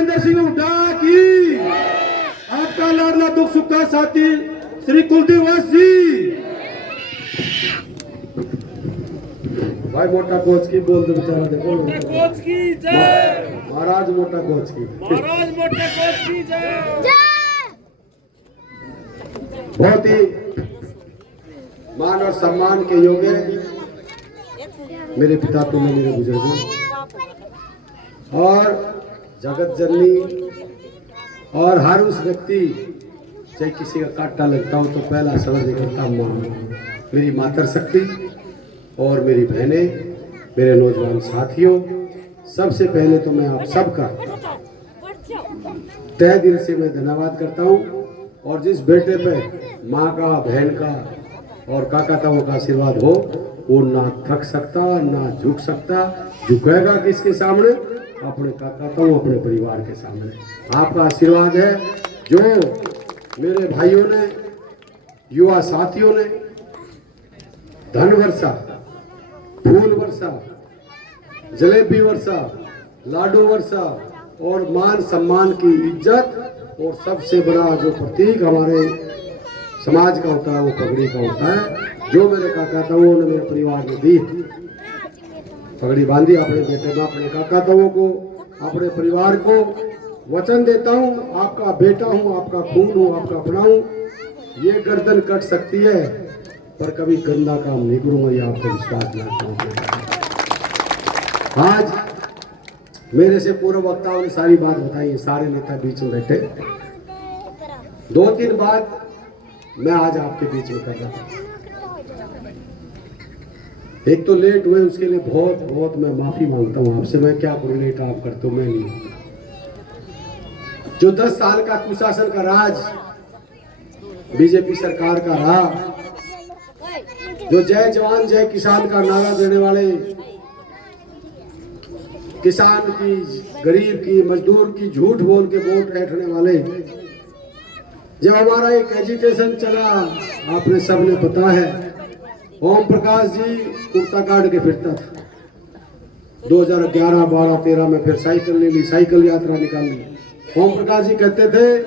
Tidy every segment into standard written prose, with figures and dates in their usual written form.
महेंद्र सिंह हुड्डा की, आपका लाडला दुख सुख का साथी श्री कुलदीप वास जी। भाई मोटा कोच की बोल दो बेचारा, देखो मोटा कोच की जय, महाराज मोटा कोच की, महाराज मोटा कोच की जय। बहुत ही मान और सम्मान के योग्य मेरे पिता तुल्य मेरे बुजुर्गों और जगत जननी, और हर उस व्यक्ति चाहे किसी का कांटा लगता हो तो पहला समझ निकलता मां, मेरी मातर शक्ति और मेरी बहनें, मेरे नौजवान साथियों, सबसे पहले तो मैं आप सबका तहे दिल से मैं धन्यवाद करता हूँ। और जिस बेटे पे माँ का, बहन का और काका ताऊ का आशीर्वाद हो, वो ना थक सकता ना झुक सकता। झुकेगा किसके सामने? अपने काका ताऊ, अपने परिवार के सामने। आपका आशीर्वाद है जो मेरे भाइयों ने, युवा साथियों ने धन वर्षा, फूल वर्षा, जलेबी वर्षा, लाडू वर्षा और मान सम्मान की इज्जत, और सबसे बड़ा जो प्रतीक हमारे समाज का होता है वो पगड़ी का होता है, जो मेरे काका ताऊओं ने मेरे परिवार में दी। पगड़ी बांधी अपने बेटे में, अपने काका ताऊओं को, अपने परिवार को वचन देता हूँ, आपका बेटा हूँ, आपका खून हूँ, आपका अपना हूँ। ये गर्दन कट सकती है पर कभी गंदा काम नहीं करूंगा, ये आपको विश्वास दिलाता हूँ। आज मेरे से पूर्व वक्ताओं ने सारी बात बताई, सारे नेता बीच में बैठे। 2-3 बात मैं आज आपके बीच में कर रहा हूं। एक तो लेट हुए, उसके लिए बहुत बहुत मैं माफी मांगता हूं आपसे। मैं क्या करूं, लेट आप करते हो, मैं नहीं। जो 10 साल का कुशासन का राज बीजेपी सरकार का रहा, जो जय जवान जय किसान का नारा देने वाले, किसान की, गरीब की, मजदूर की झूठ बोल के वोट बैठने वाले, जब हमारा एक एजुटेशन चला, आपने सबने पता है, ओम प्रकाश जी कुर्ता काट के फिरता था। 2011, 12, 13 में फिर साइकिल ले ली, साइकिल यात्रा निकाल ली। ओम प्रकाश जी कहते थे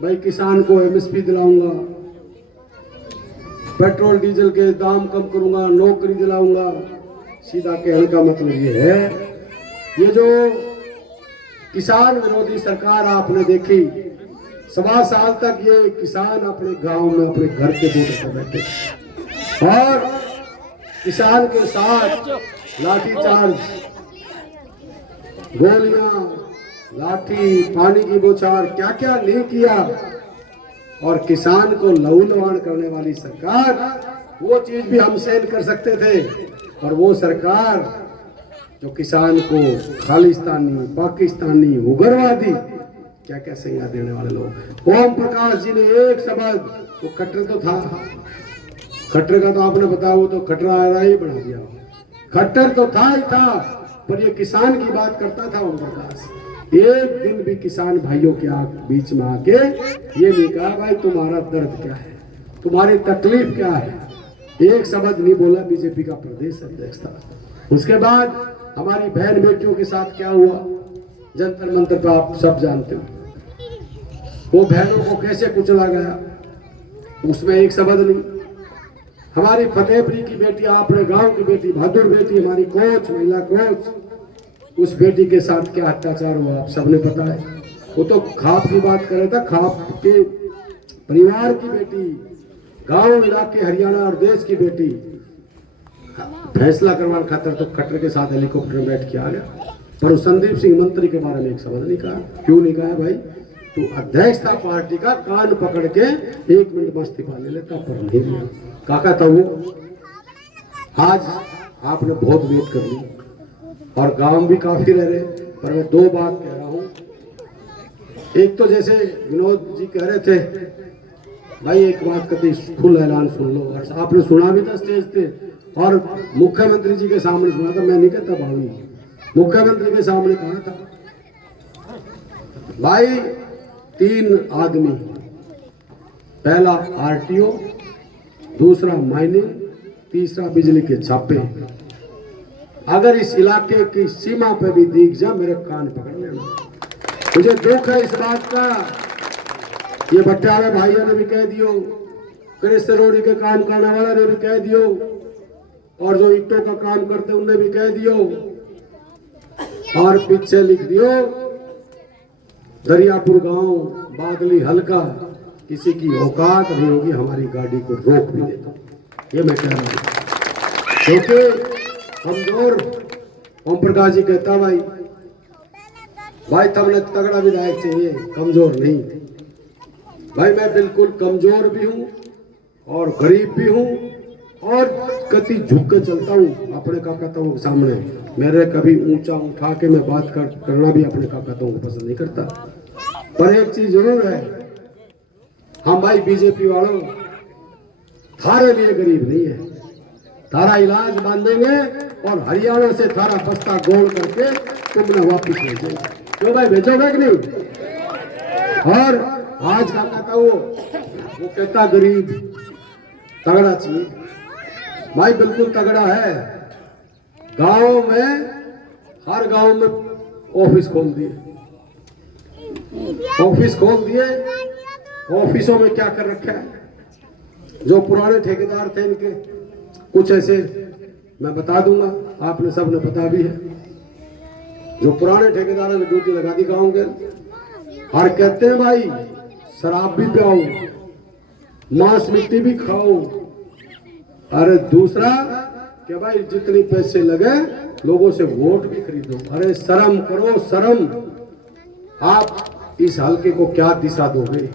भाई किसान को एमएसपी दिलाऊंगा, पेट्रोल डीजल के दाम कम करूंगा, नौकरी दिलाऊंगा। सीधा कहने का मतलब ये है, ये जो किसान विरोधी सरकार आपने देखी, 1.25 साल तक ये किसान अपने गांव में अपने घर के बूटे पर बैठे और किसान के साथ लाठीचार्ज, गोलियां, लाठी, पानी की बौछार, क्या क्या नहीं किया। और किसान को लहूलुहान करने वाली सरकार, वो चीज भी हम सहन कर सकते थे। और वो सरकार जो किसान को खालिस्तानी, पाकिस्तानी, उग्रवादी, क्या क्या संज्ञा देने वाले लोग। ओम प्रकाश जी ने एक शब्द, वो खट्टर तो था, खट्टर का तो आपने बताया, वो तो खटरा ही बना दिया। खट्टर तो था ही था, पर ये किसान की बात करता था ओम प्रकाश। एक दिन भी किसान भाइयों के बीच में आके ये नहीं कहा भाई तुम्हारा दर्द क्या है, तुम्हारी तकलीफ क्या है, एक शब्द नहीं बोला। बीजेपी का प्रदेश अध्यक्ष था। उसके बाद हमारी बहन बेटियों के साथ क्या हुआ जंतर मंतर पर आप सब जानते हो। वो बहनों को कैसे कुचला गया, उसमें एक शब्द नहीं। हमारी फतेहपुरी की बेटी, आपने गांव की बेटी, बहादुर बेटी, हमारी कोच, महिला कोच, उस बेटी के साथ क्या अत्याचार हुआ आप सबने पता है। वो तो खाप की बात कर रहा था, खाप के परिवार की बेटी, गांव इलाके हरियाणा और देश की बेटी। फैसला करवाने खातर तो खट्टर के साथ हेलीकॉप्टर में बैठ के आ गया, पर उस संदीप सिंह मंत्री के बारे में एक शब्द नहीं कहा। क्यों नहीं कहा भाई? तो अध्यक्ष था पार्टी का, कान पकड़ के 1 मिनट में इस्तीफा ले लेता, पर नहीं लिया। काका था वो। आज आपने बहुत वेट कर ली और गांव भी काफी रह रहे, पर मैं 2 बात कह रहा हूं। एक तो जैसे विनोद जी कह रहे थे भाई, एक बात कभी फुल ऐलान सुन लो, और आपने सुना भी था स्टेज पे, और मुख्यमंत्री जी के सामने सुना था। मैं नहीं कहता भावी, मुख्यमंत्री के सामने कहा था भाई 3 आदमी, पहला आरटीओ, दूसरा माइनिंग, तीसरा बिजली के छापे, अगर इस इलाके की सीमा पे भी दिख जा मेरे कान पकड़ लेना। मुझे दुख है इस बात का, ये भट्टाला भाइयों ने भी कह दियो, कृष्ण रोड़ी के काम करने वाला ने भी कह दियो, और जो ईंटों का काम करते उनने भी कह दियो, और पीछे लिख दियो दरियापुर गांव बादली हल्का, किसी की औकात नहीं होगी हमारी गाड़ी को रोक भी देता। ये मैं कह रहा हूं, क्योंकि कमजोर ओम प्रकाश जी कहता भाई तुमने तगड़ा विधायक चाहिए, कमजोर नहीं। भाई मैं बिल्कुल कमजोर भी हूं और गरीब भी हूं और कति झुक के चलता हूं अपने काकाताओं के सामने। मेरे कभी ऊंचा उठा के मैं बात करना भी अपने काकाताओं को पसंद नहीं करता। पर एक चीज जरूर है, हम भाई बीजेपी वालों थारे लिए गरीब नहीं है, थारा इलाज बांधेंगे और हरियाणा से थारा बस्ता गोल करके तुमने वापिस भेजेंगे। क्यों भाई, भेजोगे कि नहीं? और आज का कहता वो कहता गरीब तगड़ा चाहिए। भाई बिल्कुल तगड़ा है। गांव में, हर गांव में ऑफिस खोल दिए, ऑफिसों में क्या कर रखा है? जो पुराने ठेकेदार थे इनके कुछ ऐसे मैं बता दूंगा, आपने सबने पता भी है। जो पुराने ठेकेदारों ने ड्यूटी लगा दी गाँव के, और कहते हैं भाई शराब भी पियाओ, मांस मिट्टी भी खाओ। अरे दूसरा कि भाई जितने पैसे लगे लोगों से वोट भी खरीदो। अरे शर्म करो, शर्म। आप इस हल्के को क्या दिशा दोगे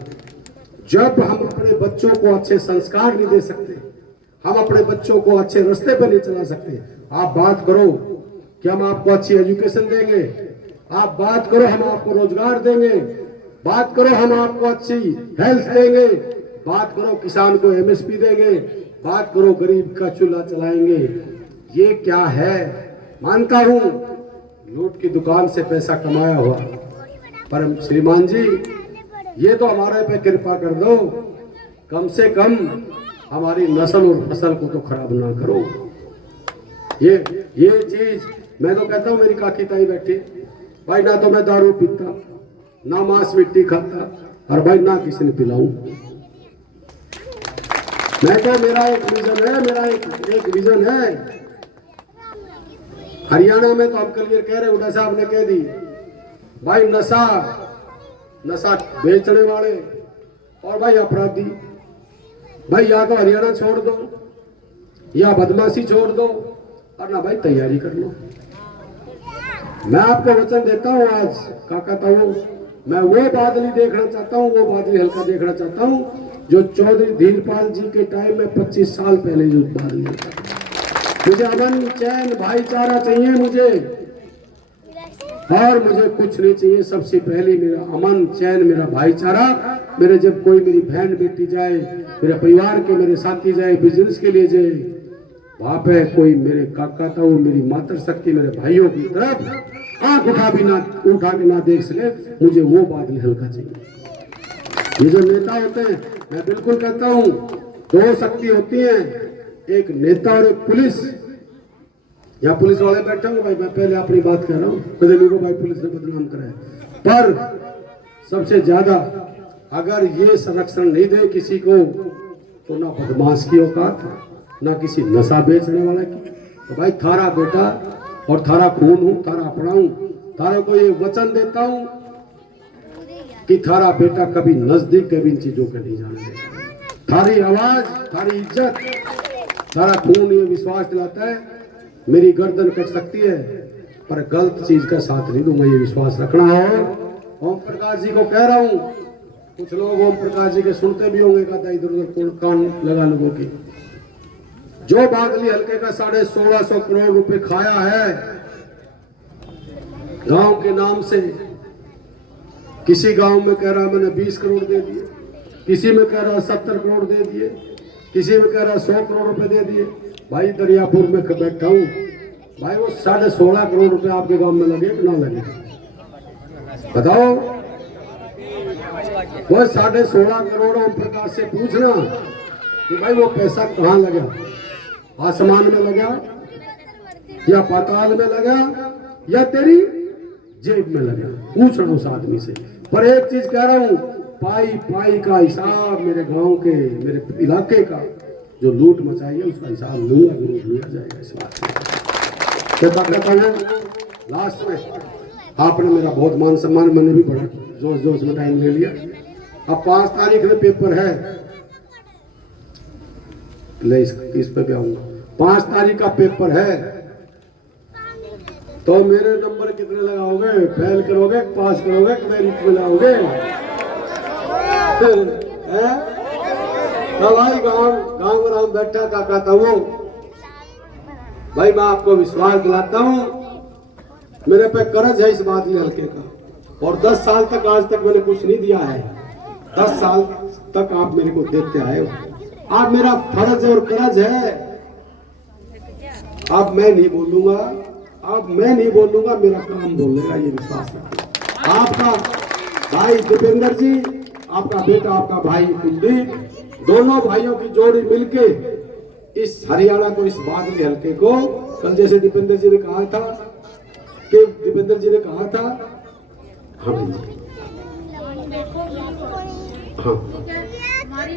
जब हम अपने बच्चों को अच्छे संस्कार नहीं दे सकते, हम अपने बच्चों को अच्छे रास्ते पर नहीं चला सकते। आप बात करो कि हम आपको अच्छी एजुकेशन देंगे, आप बात करो हम आपको रोजगार देंगे, बात करो हम आपको अच्छी हेल्थ देंगे, बात करो किसान को एमएसपी देंगे, बात करो गरीब का चूल्हा चलाएंगे। ये क्या है? मानता हूं लूट की दुकान से पैसा कमाया हुआ, पर श्रीमान जी ये तो हमारे पे कृपा कर दो, कम से कम हमारी नस्ल और फसल को तो खराब ना करो। ये चीज मैं तो कहता हूँ, मेरी काकी ताई बैठी भाई, ना तो मैं दारू पीता, ना मांस मिट्टी खाता, और भाई ना किसी ने पिलाऊं। मैं तो मेरा एक विजन है, मेरा एक विजन है। हरियाणा में तो हम क्लियर कह रहे, उड़ा साहब ने कह दी भाई नशा बेचने वाले और भाई अपराधी, भाई या तो हरियाणा छोड़ दो या बदमाशी छोड़ दो, और ना भाई तैयारी कर लो। मैं आपको वचन देता हूं आज काकाताओं, मैं वो बादली देखना चाहता हूं, वो बादली हल्का देखना चाहता हूं जो चौधरी धीरपाल जी के टाइम में 25 साल पहले जो बादली। मुझे अमन चैन भाईचारा चाहिए मुझे, और मुझे कुछ नहीं चाहिए। सबसे पहले मेरा अमन चैन, मेरा भाईचारा। मेरे जब कोई मेरी बहन बेटी जाए, मेरे परिवार के मेरे साथी जाए, बिजनेस के लिए जाए, वहां पे कोई मेरे काकाताओं, मेरी मातृशक्ति, मेरे भाइयों की तरफ आंख उठा के ना देख सके, मुझे वो बादल हल्का चाहिए। ये जो नेता होते हैं, मैं बिल्कुल कहता हूँ दो शक्ति होती है, एक नेता और एक पुलिस। यहाँ पुलिस वाले बैठे होंगे भाई, मैं पहले अपनी बात कर रहा हूँ, पहले को भाई पुलिस ने बदनाम करा है, पर सबसे ज्यादा अगर ये संरक्षण नहीं दे किसी को, तो ना बदमाश की औकात, ना किसी नशा बेचने वाला की। तो भाई थारा बेटा और थारा खून हूं, थारा अपना हूं, थारा को ये वचन देता हूं कि थारा बेटा कभी नजदीक कभी इन चीजों के नहीं जाने। थारी आवाज, थारी इज्जत, थारा खून ये विश्वास दिलाता है मेरी गर्दन कट सकती है पर गलत चीज का साथ नहीं दूंगा, ये विश्वास रखना है। ओम प्रकाश जी को कह रहा हूं, कुछ लोग ओम प्रकाश जी के सुनते भी होंगे, कहता इधर उधर कान लगा लोगों की। जो बादली हल्के का 1650 करोड़ रुपए खाया है गांव के नाम से, किसी गांव में कह रहा मैंने 20 करोड़ दे दिए, किसी में कह रहा 70 करोड़ दे दिए, किसी में कह रहा 100 करोड़ रुपए दे दिए। भाई दरियापुर में बैठा हूं भाई, वो 16.5 करोड़ रुपए आपके गांव में लगे कि ना लगे बताओ? वो 16.5 करोड़ ओम प्रकाश से पूछना कि भाई वो पैसा कहाँ लगा, आसमान में लगा या पाताल में लगा या तेरी जेब में लगा? पूछ रहा हूँ उस आदमी से। पर एक चीज कह रहा हूँ, पाई पाई का हिसाब, मेरे गांव के, मेरे इलाके का जो लूट मचाई है उसका हिसाब लूंगा, जरूर लिया जाएगा इस बात में। कहता हूँ लास्ट में, आपने मेरा बहुत मान सम्मान, मैंने भी बड़ा जोश जोश में टाइम ले लिया। अब 5 तारीख में पेपर है, ले इस पे भी आऊंगा। 5 तारीख का पेपर है, तो मेरे नंबर कितने लगाओगे? फेल करोगे, पास करोगे, मेरिट में लाओगे? तो भाई गांव राम बैठा का कहता हूँ भाई, मैं आपको विश्वास दिलाता हूँ, मेरे पे कर्ज है इस बादली हल्के का, और 10 साल तक आज तक मैंने कुछ नहीं दिया है। 10 साल तक आप मेरे को देखते आए हो, आप मेरा फर्ज और कर्ज है। अब मैं नहीं बोलूंगा, अब मैं नहीं बोलूंगा, मेरा काम बोलेगा, ये विश्वास रखिए। आपका भाई दीपेंद्र जी, आपका बेटा, आपका भाई कुलदीप, दोनों भाइयों की जोड़ी मिलके इस हरियाणा को, इस बादली हल्के को, कल जैसे दीपेंद्र जी ने कहा था हाँ हाँ